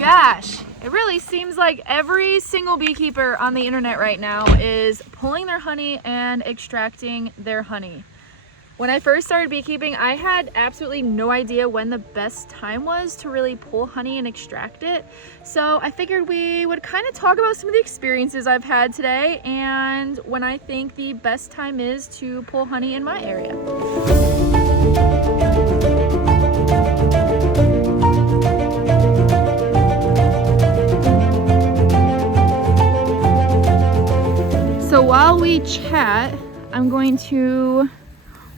gosh, it really seems like every single beekeeper on the internet right now is pulling their honey and extracting their honey. When I first started beekeeping, I had absolutely no idea when the best time was to really pull honey and extract it. So I figured we would kind of talk about some of the experiences I've had today and when I think the best time is to pull honey in my area. So while we chat, I'm going to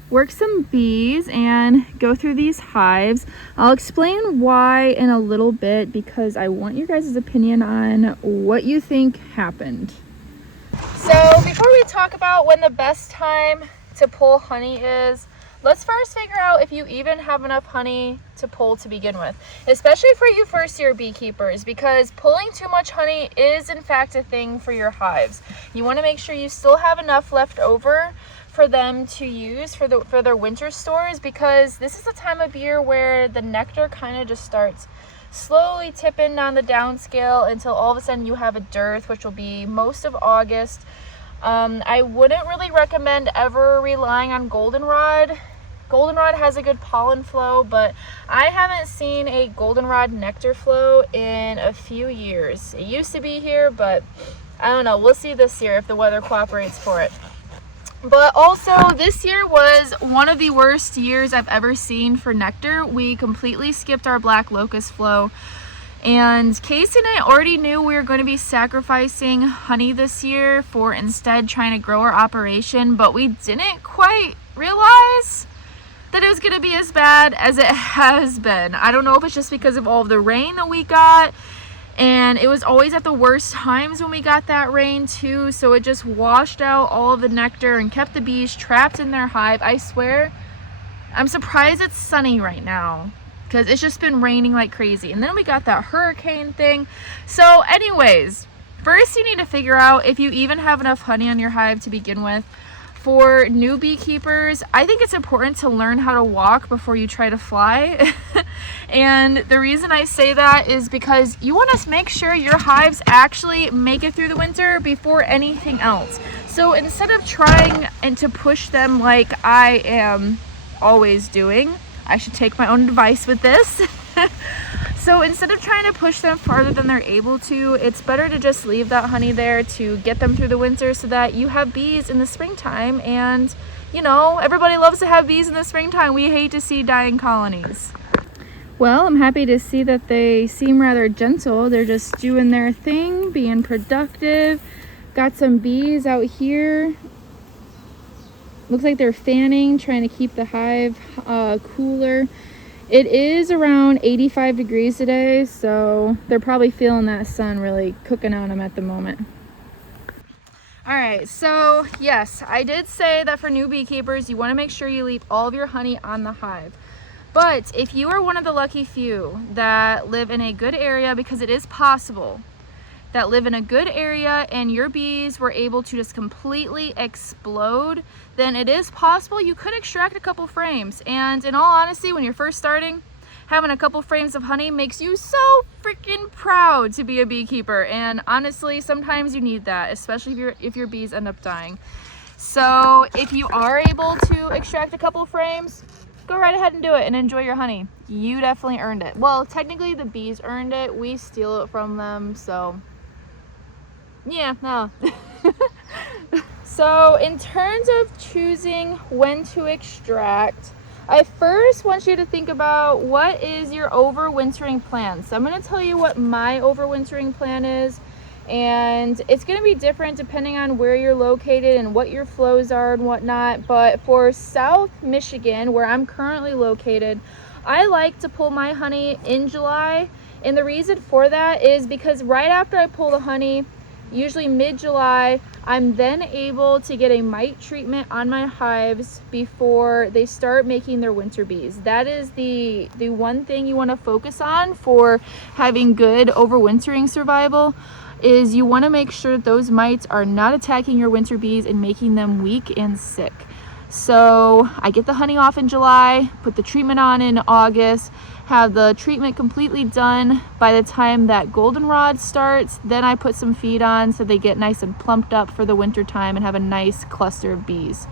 work some bees and go through these hives. I'll explain why in a little bit because I want your guys' opinion on what you think happened. So before we talk about when the best time to pull honey is, let's first figure out if you even have enough honey to pull to begin with, especially for you first year beekeepers, because pulling too much honey is in fact a thing for your hives. You want to make sure you still have enough left over for them to use for their winter stores, because this is the time of year where the nectar kind of just starts slowly tipping on the downscale until all of a sudden you have a dearth, which will be most of August. I wouldn't really recommend ever relying on goldenrod. Goldenrod has a good pollen flow, but I haven't seen a goldenrod nectar flow in a few years. It used to be here, but I don't know. We'll see this year if the weather cooperates for it. But also, this year was one of the worst years I've ever seen for nectar. We completely skipped our black locust flow. And Casey and I already knew we were going to be sacrificing honey this year for instead trying to grow our operation, but we didn't quite realize that it was going to be as bad as it has been. I don't know if it's just because of all of the rain that we got, and it was always at the worst times when we got that rain too, so it just washed out all of the nectar and kept the bees trapped in their hive. I swear, I'm surprised it's sunny right now because it's just been raining like crazy. And then we got that hurricane thing. So anyways, first you need to figure out if you even have enough honey on your hive to begin with. For new beekeepers, I think it's important to learn how to walk before you try to fly. And the reason I say that is because you want to make sure your hives actually make it through the winter before anything else. So instead of trying and to push them like I am always doing, I should take my own advice with this. So instead of trying to push them farther than they're able to, it's better to just leave that honey there to get them through the winter so that you have bees in the springtime. And, you know, everybody loves to have bees in the springtime. We hate to see dying colonies. Well, I'm happy to see that they seem rather gentle. They're just doing their thing, being productive. Got some bees out here. Looks like they're fanning, trying to keep the hive cooler. It is around 85 degrees today, so they're probably feeling that sun really cooking on them at the moment. All right, so yes, I did say that for new beekeepers, you want to make sure you leave all of your honey on the hive. But if you are one of the lucky few that live in a good area, because it is possible, that live in a good area and your bees were able to just completely explode, then it is possible you could extract a couple frames. And in all honesty, when you're first starting, having a couple frames of honey makes you so freaking proud to be a beekeeper. And honestly, sometimes you need that, especially if your bees end up dying. So if you are able to extract a couple frames, go right ahead and do it and enjoy your honey. You definitely earned it. Well, technically the bees earned it. We steal it from them, so yeah, no. So in terms of choosing when to extract, I first want you to think about what is your overwintering plan. So I'm going to tell you what my overwintering plan is, and it's going to be different depending on where you're located and what your flows are and whatnot. But for South Michigan, where I'm currently located, I like to pull my honey in July. And the reason for that is because right after I pull the honey, usually mid-July, I'm then able to get a mite treatment on my hives before they start making their winter bees. That is the one thing you want to focus on for having good overwintering survival, is you want to make sure that those mites are not attacking your winter bees and making them weak and sick. So I get the honey off in July, put the treatment on in August, have the treatment completely done by the time that goldenrod starts. Then I put some feed on so they get nice and plumped up for the winter time and have a nice cluster of bees.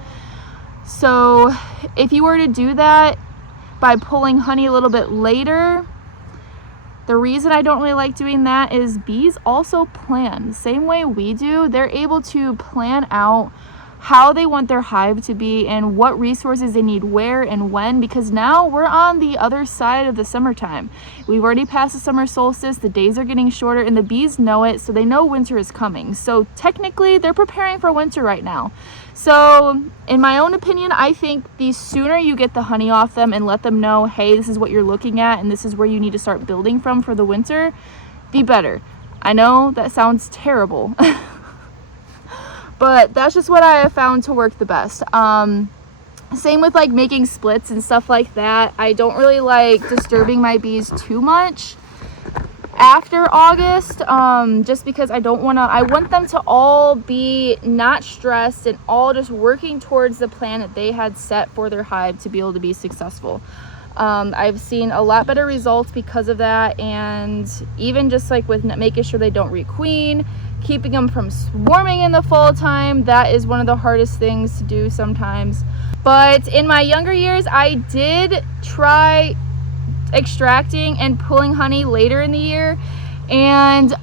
So if you were to do that by pulling honey a little bit later, the reason I don't really like doing that is bees also plan the same way we do. They're able to plan out how they want their hive to be and what resources they need where and when, because now we're on the other side of the summertime. We've already passed the summer solstice, the days are getting shorter, and the bees know it, so they know winter is coming. So technically they're preparing for winter right now. So in my own opinion, I think the sooner you get the honey off them and let them know, hey, this is what you're looking at and this is where you need to start building from for the winter, the better. I know that sounds terrible. But that's just what I have found to work the best. Same with like making splits and stuff like that. I don't really like disturbing my bees too much after August, just because I want them to all be not stressed and all just working towards the plan that they had set for their hive to be able to be successful. I've seen a lot better results because of that, and even just like with making sure they don't requeen, keeping them from swarming in the fall time, that is one of the hardest things to do sometimes. But in my younger years, I did try extracting and pulling honey later in the year, and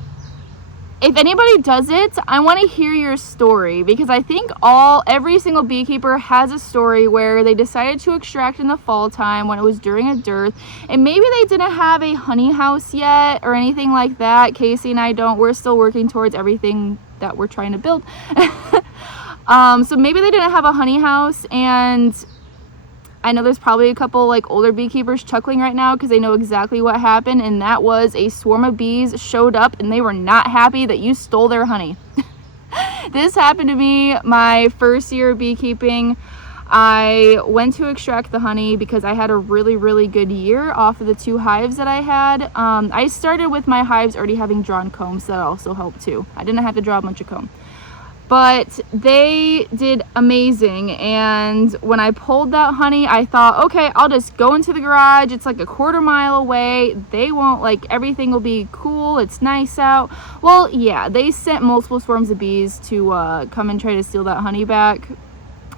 if anybody does it, I want to hear your story, because I think every single beekeeper has a story where they decided to extract in the fall time when it was during a dearth, and maybe they didn't have a honey house yet or anything like that. Casey and I don't. We're still working towards everything that we're trying to build. So maybe they didn't have a honey house, and I know there's probably a couple like older beekeepers chuckling right now because they know exactly what happened, and that was a swarm of bees showed up and they were not happy that you stole their honey. This happened to me my first year of beekeeping. I went to extract the honey because I had a really good year off of the 2 hives that I had. I started with my hives already having drawn combs, so that also helped too. I didn't have to draw a bunch of comb. But they did amazing, and when I pulled that honey, I thought, okay, I'll just go into the garage. It's like a quarter mile away. They won't, like, everything will be cool. It's nice out. Well, yeah, they sent multiple swarms of bees to come and try to steal that honey back.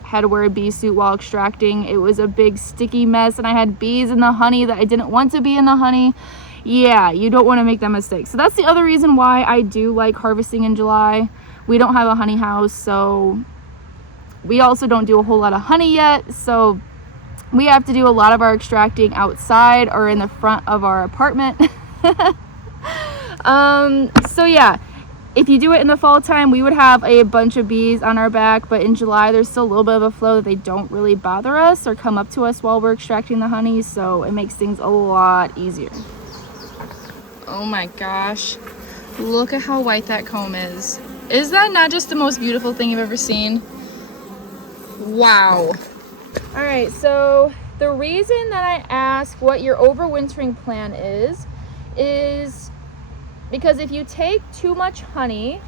Had to wear a bee suit while extracting. It was a big sticky mess, and I had bees in the honey that I didn't want to be in the honey. Yeah, you don't want to make that mistake. So that's the other reason why I do like harvesting in July. We don't have a honey house, so we also don't do a whole lot of honey yet, so we have to do a lot of our extracting outside or in the front of our apartment. So yeah, if you do it in the fall time, we would have a bunch of bees on our back, but in July there's still a little bit of a flow that they don't really bother us or come up to us while we're extracting the honey, so it makes things a lot easier. Oh my gosh, look at how white that comb is. Is that not just the most beautiful thing you've ever seen? Wow. All right, so the reason that I ask what your overwintering plan is because if you take too much honey,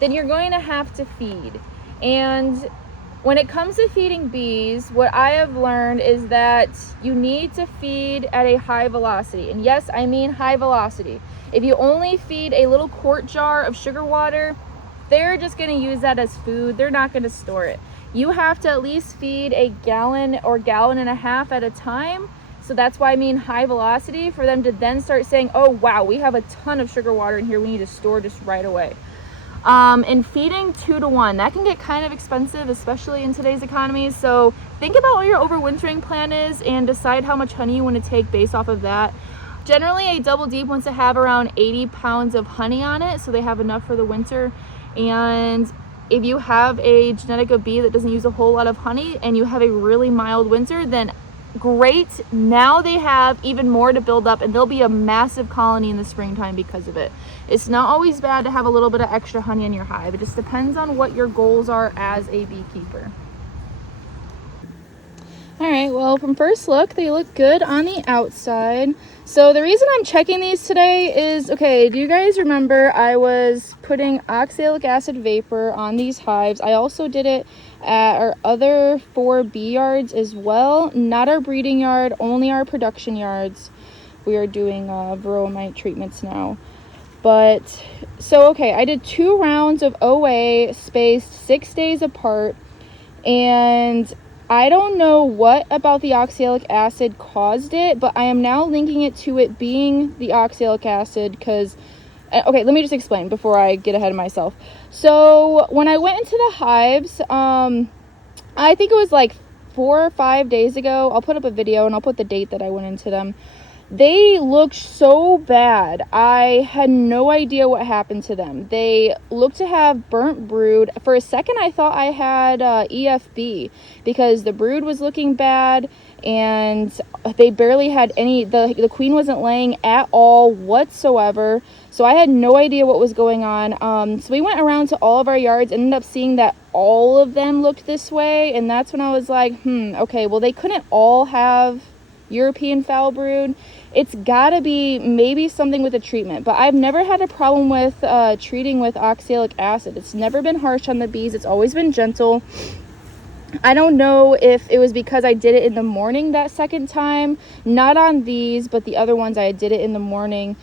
then you're going to have to feed. And when it comes to feeding bees, what I have learned is that you need to feed at a high velocity. And yes, I mean high velocity. If you only feed a little quart jar of sugar water, they're just going to use that as food. They're not going to store it. You have to at least feed a gallon or gallon and a half at a time. So that's why I mean high velocity, for them to then start saying, oh wow, we have a ton of sugar water in here, we need to store just right away. And feeding 2 to 1, that can get kind of expensive, especially in today's economy. So think about what your overwintering plan is and decide how much honey you want to take based off of that. Generally, a double deep wants to have around 80 pounds of honey on it, so they have enough for the winter. And if you have a genetic of bee that doesn't use a whole lot of honey and you have a really mild winter, then great. Now they have even more to build up, and there'll be a massive colony in the springtime because of it. It's not always bad to have a little bit of extra honey in your hive. It just depends on what your goals are as a beekeeper. All right, well, from first look, they look good on the outside. So the reason I'm checking these today is, okay, do you guys remember I was putting oxalic acid vapor on these hives? I also did it at our other 4 bee yards as well. Not our breeding yard, only our production yards. We are doing varroa mite treatments now. But so okay, I did 2 rounds of OA spaced 6 days apart, and I don't know what about the oxalic acid caused it, but I am now linking it to it being the oxalic acid because, okay, let me just explain before I get ahead of myself. So when I went into the hives, I think it was like 4 or 5 days ago. I'll put up a video and I'll put the date that I went into them. They looked so bad. I had no idea what happened to them. They looked to have burnt brood. For a second, I thought I had EFB because the brood was looking bad and they barely had any, the queen wasn't laying at all whatsoever. So I had no idea what was going on. So we went around to all of our yards and ended up seeing that all of them looked this way. And that's when I was like, okay, well, they couldn't all have European foul brood. It's gotta be maybe something with the treatment, but I've never had a problem with treating with oxalic acid. It's never been harsh on the bees. It's always been gentle. I don't know if it was because I did it in the morning that second time, not on these, but the other ones I did it in the morning,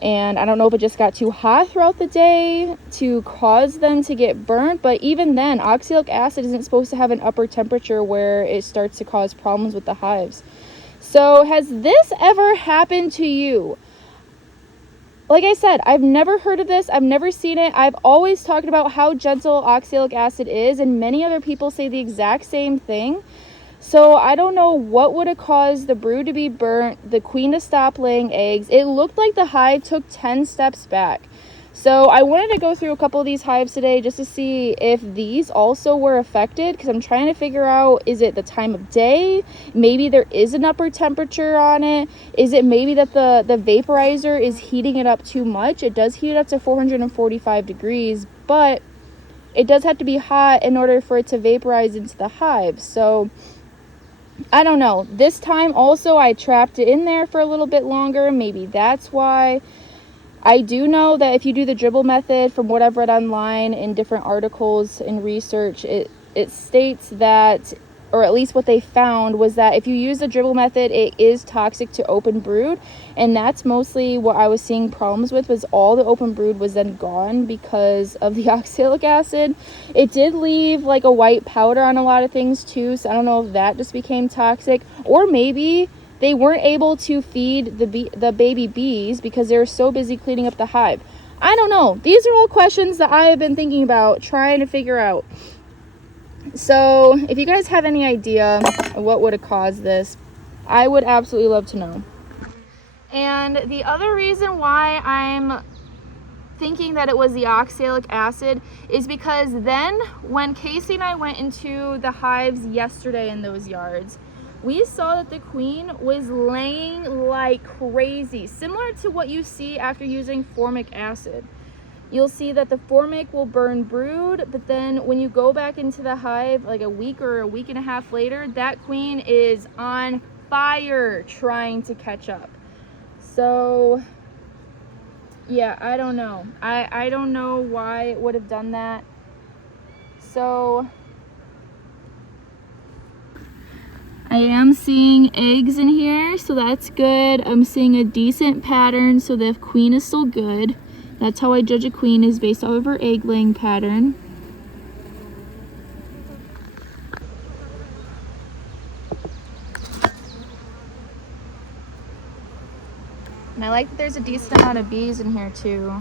and I don't know if it just got too hot throughout the day to cause them to get burnt. But even then, oxalic acid isn't supposed to have an upper temperature where it starts to cause problems with the hives. So has this ever happened to you? Like I said, I've never heard of this. I've never seen it. I've always talked about how gentle oxalic acid is, and many other people say the exact same thing. So I don't know what would have caused the brood to be burnt, the queen to stop laying eggs. It looked like the hive took 10 steps back. So I wanted to go through a couple of these hives today just to see if these also were affected, because I'm trying to figure out, is it the time of day? Maybe there is an upper temperature on it. Is it maybe that the vaporizer is heating it up too much? It does heat it up to 445 degrees, but it does have to be hot in order for it to vaporize into the hive. So I don't know. This time also I trapped it in there for a little bit longer. Maybe that's why. I do know that if you do the dribble method, from what I've read online in different articles and research, it states that, or at least what they found was that if you use the dribble method, it is toxic to open brood. And that's mostly what I was seeing problems with, was all the open brood was then gone because of the oxalic acid. It did leave like a white powder on a lot of things too, so I don't know if that just became toxic, or maybe they weren't able to feed the baby bees because they were so busy cleaning up the hive. I don't know. These are all questions that I have been thinking about, trying to figure out. So if you guys have any idea of what would have caused this, I would absolutely love to know. And the other reason why I'm thinking that it was the oxalic acid is because then when Casey and I went into the hives yesterday in those yards, we saw that the queen was laying like crazy, similar to what you see after using formic acid. You'll see that the formic will burn brood, but then when you go back into the hive like a week or a week and a half later, that queen is on fire trying to catch up. So yeah, I don't know. I don't know why it would have done that. So I am seeing eggs in here, so that's good. I'm seeing a decent pattern, so the queen is still good. That's how I judge a queen, is based off of her egg laying pattern. And I like that there's a decent amount of bees in here too.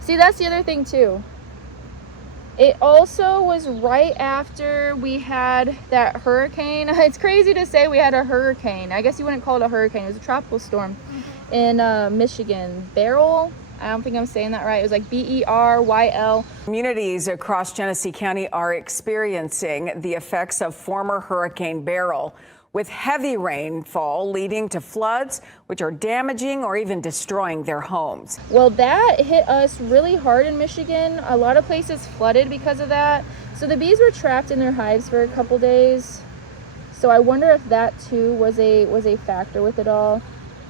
See, that's the other thing too. It also was right after we had that hurricane. It's crazy to say we had a hurricane. I guess you wouldn't call it a hurricane. It was a tropical storm in Michigan. Beryl? I don't think I'm saying that right. It was like Beryl. Communities across Genesee County are experiencing the effects of former Hurricane Beryl, with heavy rainfall leading to floods, which are damaging or even destroying their homes. Well, that hit us really hard in Michigan. A lot of places flooded because of that. So the bees were trapped in their hives for a couple days. So I wonder if that too was a factor with it all.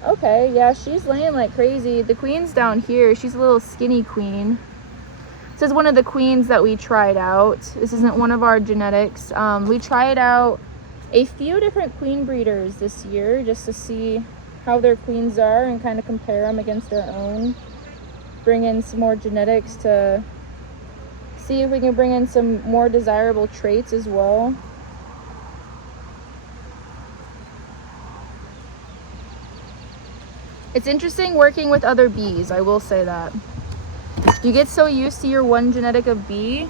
Okay, yeah, she's laying like crazy. The queen's down here. She's a little skinny queen. So is one of the queens that we tried out. This isn't one of our genetics. We tried out a few different queen breeders this year just to see how their queens are and kind of compare them against our own. Bring in some more genetics to see if we can bring in some more desirable traits as well. It's interesting working with other bees, I will say that. You get so used to your one genetic of bee,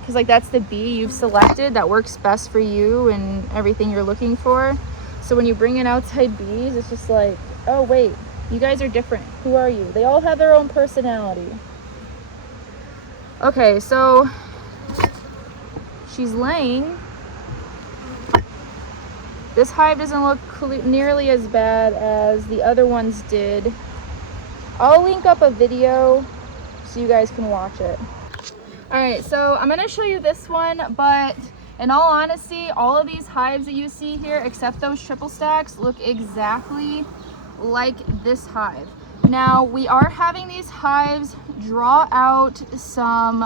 because like that's the bee you've selected that works best for you and everything you're looking for. So when you bring in outside bees, it's just like, oh wait, you guys are different. Who are you? They all have their own personality. Okay, so she's laying. This hive doesn't look nearly as bad as the other ones did. I'll link up a video so you guys can watch it. All right, so I'm gonna show you this one, but in all honesty, all of these hives that you see here, except those triple stacks, look exactly like this hive. Now, we are having these hives draw out some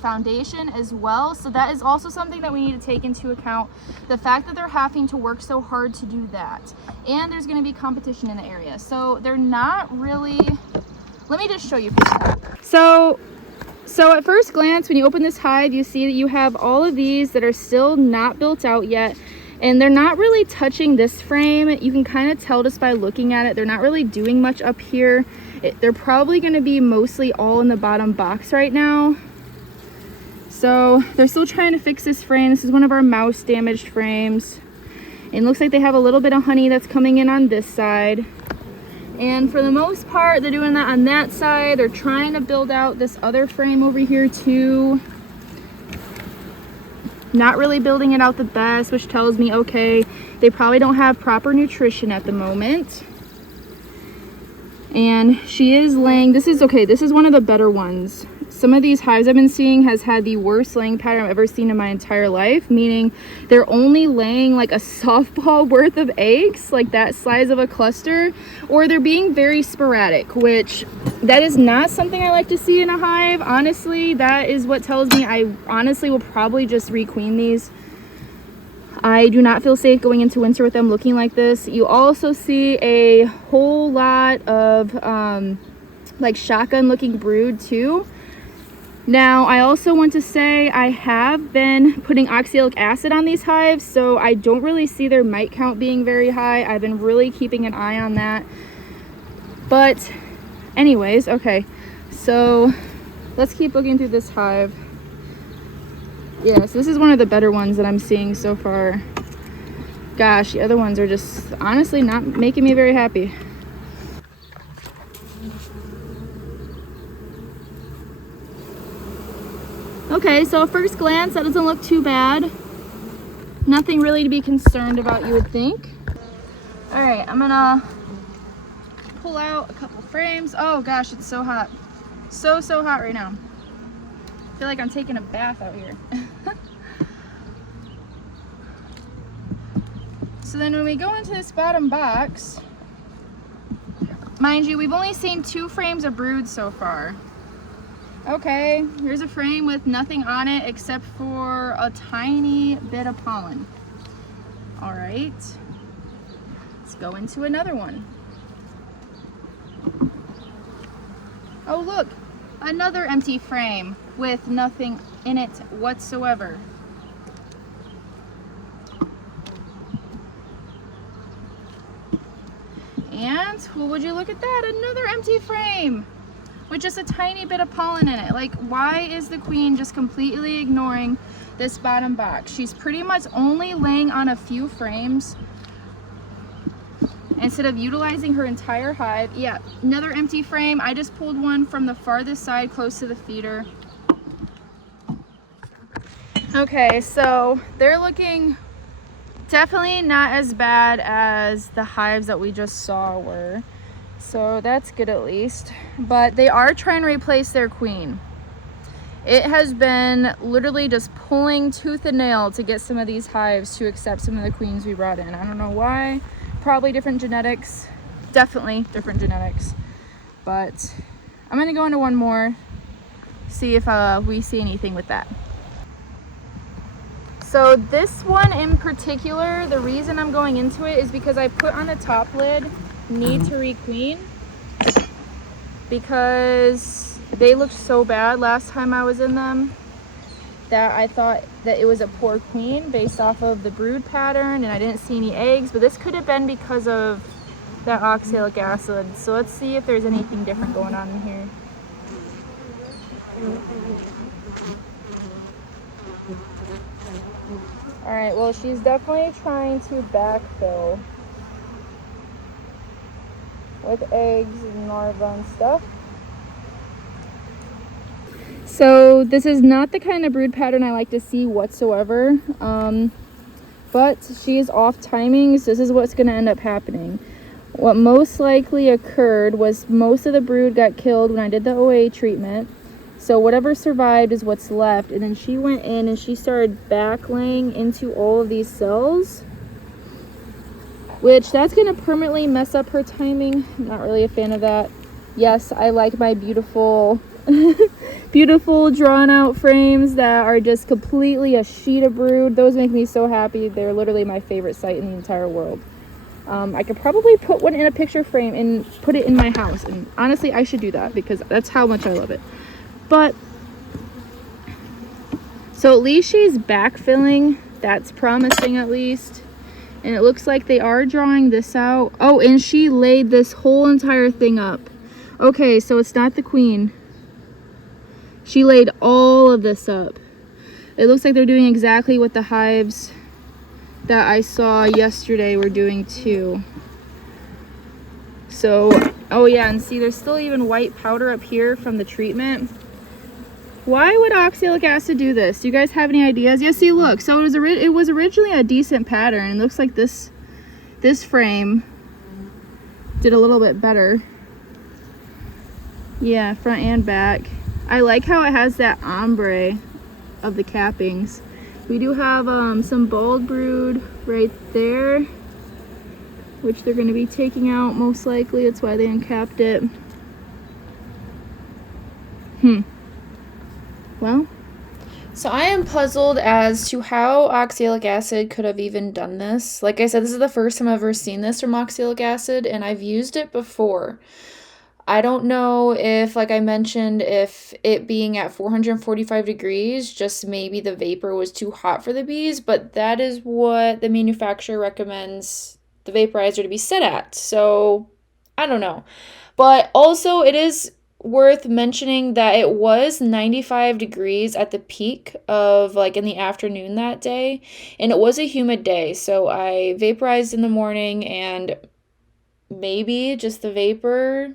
foundation as well, so that is also something that we need to take into account. The fact that they're having to work so hard to do that, and there's going to be competition in the area, so they're not really. Let me just show you. So at first glance, when you open this hive, you see that you have all of these that are still not built out yet. And they're not really touching this frame. You can kind of tell just by looking at it. They're not really doing much up here. They're probably going to be mostly all in the bottom box right now. So they're still trying to fix this frame. This is one of our mouse damaged frames. And it looks like they have a little bit of honey that's coming in on this side. And for the most part, they're doing that on that side. They're trying to build out this other frame over here too. Not really building it out the best, which tells me, okay, they probably don't have proper nutrition at the moment. And she is laying, this is one of the better ones. Some of these hives I've been seeing has had the worst laying pattern I've ever seen in my entire life, meaning they're only laying like a softball worth of eggs, like that size of a cluster, or they're being very sporadic, which that is not something I like to see in a hive. Honestly, that is what tells me I honestly will probably just requeen these. I do not feel safe going into winter with them looking like this. You also see a whole lot of like shotgun looking brood too. Now, I also want to say I have been putting oxalic acid on these hives, so I don't really see their mite count being very high. I've been really keeping an eye on that. But anyways, okay, so let's keep looking through this hive. Yes, this is one of the better ones that I'm seeing so far. Gosh, the other ones are just honestly not making me very happy. Okay, so at first glance, that doesn't look too bad. Nothing really to be concerned about, you would think. All right, I'm gonna pull out a couple frames. Oh gosh, it's so hot. So hot right now. I feel like I'm taking a bath out here. So then when we go into this bottom box, mind you, we've only seen 2 frames of brood so far. Okay, here's a frame with nothing on it except for a tiny bit of pollen. All right, let's go into another one. Oh look, another empty frame with nothing in it whatsoever. And well, would you look at that, another empty frame with just a tiny bit of pollen in it. Like, why is the queen just completely ignoring this bottom box? She's pretty much only laying on a few frames instead of utilizing her entire hive. Yeah, another empty frame. I just pulled one from the farthest side close to the feeder. Okay, so they're looking definitely not as bad as the hives that we just saw were. So that's good at least. But they are trying to replace their queen. It has been literally just pulling tooth and nail to get some of these hives to accept some of the queens we brought in. I don't know why. Probably different genetics. Definitely different genetics. But I'm going to go into one more see if we see anything with that. So this one in particular, the reason I'm going into it is because I put on the top lid, need to requeen, because they looked so bad last time I was in them that I thought that it was a poor queen based off of the brood pattern, and I didn't see any eggs, but this could have been because of that oxalic acid. So let's see if there's anything different going on in here. All right, well, she's definitely trying to backfill with eggs and larvae and stuff. So this is not the kind of brood pattern I like to see whatsoever, but she is off timing, so this is what's going to end up happening. What most likely occurred was most of the brood got killed when I did the OA treatment. So whatever survived is what's left, and then she went in and she started backlaying into all of these cells, which that's going to permanently mess up her timing. I'm not really a fan of that. Yes, I like my beautiful beautiful drawn out frames that are just completely a sheet of brood. Those make me so happy. They're literally my favorite sight in the entire world. I could probably put one in a picture frame and put it in my house, and honestly I should do that because that's how much I love it. But so at least she's backfilling. That's promising at least. And it looks like they are drawing this out. Oh, and she laid this whole entire thing up. Okay, so it's not the queen. She laid all of this up. It looks like they're doing exactly what the hives that I saw yesterday were doing too. So, oh yeah, and see there's still even white powder up here from the treatment. Why would oxalic acid do this? Do you guys have any ideas? Yeah, see, look. So it was originally a decent pattern. It looks like this frame did a little bit better. Yeah, front and back. I like how it has that ombre of the cappings. We do have some bald brood right there, which they're going to be taking out most likely. That's why they uncapped it. Well, so I am puzzled as to how oxalic acid could have even done this. Like I said, this is the first time I've ever seen this from oxalic acid, and I've used it before. I don't know if, like I mentioned, if it being at 445 degrees, just maybe the vapor was too hot for the bees, but that is what the manufacturer recommends the vaporizer to be set at. So I don't know. But also it is worth mentioning that it was 95 degrees at the peak of like in the afternoon that day, and it was a humid day. So I vaporized in the morning, and maybe just the vapor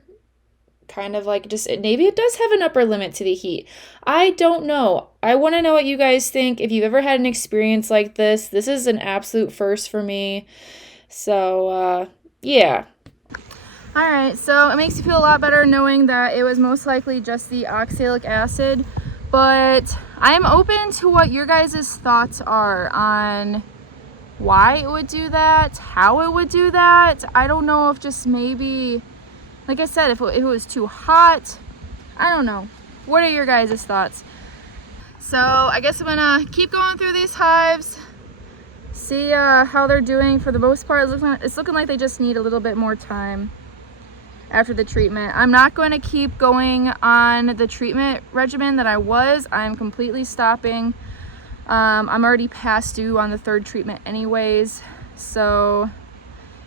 kind of like just maybe it does have an upper limit to the heat. I don't know. I want to know what you guys think. If you've ever had an experience like this is an absolute first for me. So yeah. All right, so it makes you feel a lot better knowing that it was most likely just the oxalic acid, but I'm open to what your guys' thoughts are on why it would do that, how it would do that. I don't know if just maybe, like I said, if it was too hot, I don't know. What are your guys' thoughts? So I guess I'm gonna keep going through these hives, see how they're doing. For the most part, it's looking like they just need a little bit more time after the treatment. I'm not going to keep going on the treatment regimen that I was. I'm completely stopping. I'm already past due on the third treatment anyways, so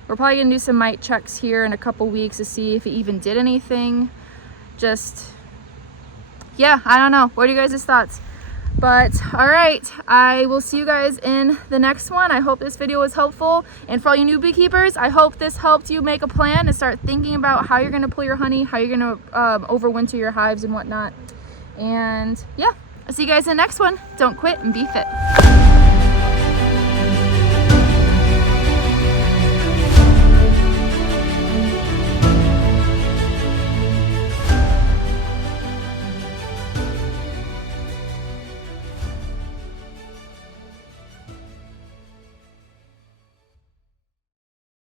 we're probably gonna do some mite checks here in a couple weeks to see if it even did anything. Just, yeah, I don't know. What are you guys' thoughts? But all right, I will see you guys in the next one. I hope this video was helpful, and for all you new beekeepers, I hope this helped you make a plan and start thinking about how you're going to pull your honey, how you're going to overwinter your hives and whatnot. And yeah, I'll see you guys in the next one. Don't quit and be fit.